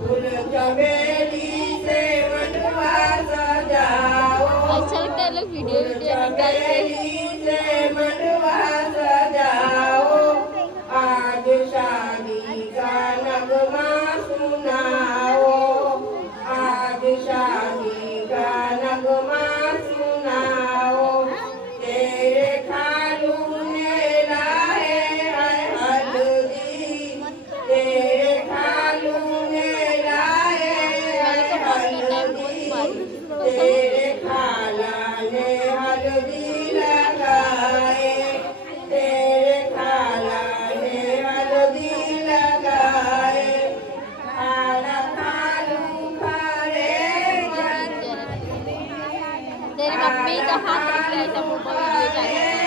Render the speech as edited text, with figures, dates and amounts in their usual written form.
फूल चमेली से मंडवा सजाओ, अच्छा लगता है लोग वीडियो वीडियो निकालते हैं। चमेली से मंडवा सजाओ, आज शादी का नगमा सुनाओ, आज शादी का नगमा सुनाओ, तेरे खालू ने लाए है हल्दी, तेरे खालू ने लाए है हल्दी, तेरे खाला ने हल्दी लगाए, तेरे खाला ने हल्दी लगाए, खाला खालू खरे तेरी मम्मी का हाथ रख लिया ऐसा मोटा वीडियो चाहिए।